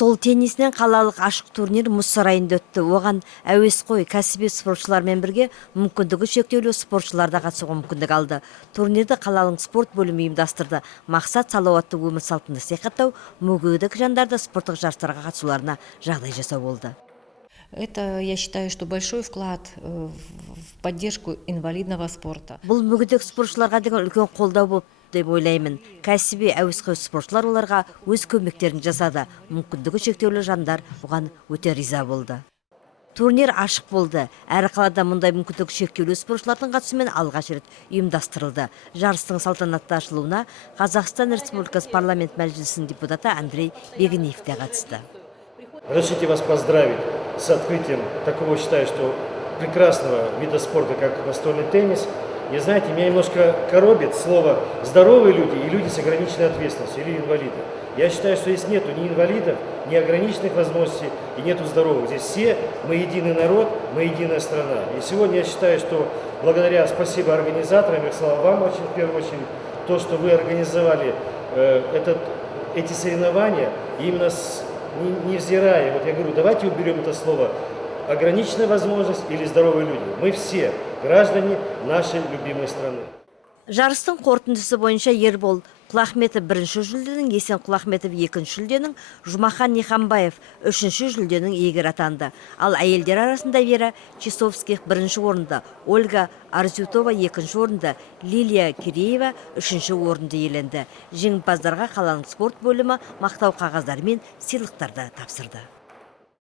Стол теннисінен қалалық ашық турнир мұз сарайында өтті. Оған әуесқой кәсіби спортшылармен бірге мүмкіндігі шектеулі спортшылар да қатысуға мүмкіндік алды. Турнирді қалалық спорт бөлімі ұйымдастырды. Мақсат салауатты өмір салтын насихаттау, мүгедек жандарды спорттық жарыстарға қатысуларына жағдай жасау болды. Это, я считаю, что большой вклад в поддержку инвалидного спорта. Бұл мүгедек спортшыларға деген үлкен қолдау болып деп ойлаймын. Кәсіби әуесқой спортшылар оларға өз көмектерін жасады. Мүмкіндігі шектеулі жандар бұған өте риза болды. Турнир ашық болды. Әр қалада мұндай мүмкіндігі шектеулі спортшылардың қатысуымен алғаш рет ұйымдастырылды. Жарыстың салтанатты ашылуына Қазақстан Республикасы парламент мәжілісінің депутаты Андрей Бегенеев те қатысты. Разрешите вас поздравить с открытием такого, считаю, что прекрасного вида спорта, как настольный теннис. И знаете, меня немножко коробит слово «здоровые люди» и люди с ограниченной ответственностью, или инвалиды. Я считаю, что здесь нету ни инвалидов, ни ограниченных возможностей, и нету здоровых. Здесь все мы единый народ, мы единая страна. И сегодня я считаю, что благодаря, спасибо организаторам, Ярослав, вам очень, в первую очередь, то, что вы организовали эти соревнования, именно невзирая, вот я говорю, давайте уберем это слово ограниченная возможность или здоровые люди. Мы все граждане нашей любимой страны. Жарыстың қорытындысы бойынша Ербол Құлахметов бірінші жүлденің, Есен Құлахметов екінші жүлденің, Жұмахан Нихамбаев үшінші жүлденің иегері атанды. Ал әйелдер арасында Вера Чесовских бірінші орында, Ольга Арзютова екінші орында, Лилия Киреева үшінші орынды иеленді. Жеңімпаздарға қаланың спорт бөлімі мақтау қағаздары мен сыйлықтарды тапсырды.